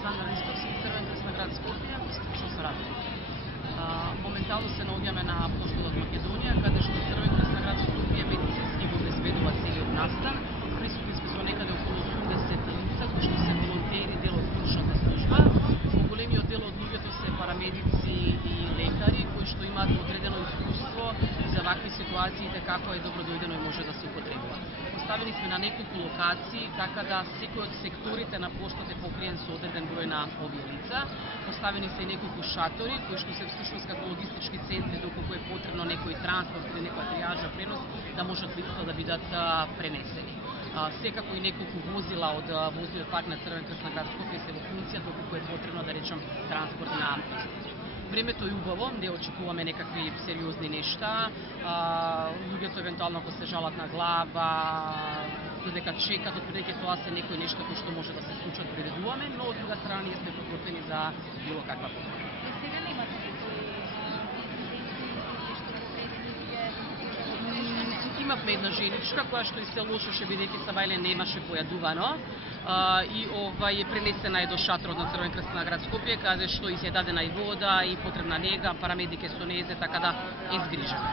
Александра Ристовски, Црвен крест на град Скопје, стручно соратник. Моментално се наоѓаме на апостол од Македонија, каде што Црвен крест на град Скопје медицински го обезбедува целиот настан. Присутни сме со некаде околу 80 лица кои што се волонтери, дел од стручната служба. Поголемиот дел од луѓето се парамедици и лекари кои што имаат одредено искуство за вакви ситуации како е добро дојдено и може да се употребува. Поставени сме на неколку локации, така да секој од секторите на постот е покриен со одреден број на овие лица. Поставени се и неколку шатори кои што се всушност како логистички центри доколку е потребно некој транспорт или некоја триажа пренос да можат лицата да бидат пренесени. Секако и неколку возила од возниот парк на Црвен крест на град Скопје се во функција доколку е потребно да речам транспорт на исти. Времето е убаво, не очекуваме некакви сериозни нешта. Луѓето евентуално ако се жалат на глава, додека чекат, отпределјќи тоа се некои нешта кои што може да се случат, приведуваме, но од друга страна ние сме подготвени за било каква помош. Сега немате Имавме една женичка која што и се лошеше бидејќи са бајле немаше појадувано и е пренесена до шатрот на Црвен крест на град Скопје каде што и се дадена и вода и потребна нега, парамедик е со незе, така да е згрижена.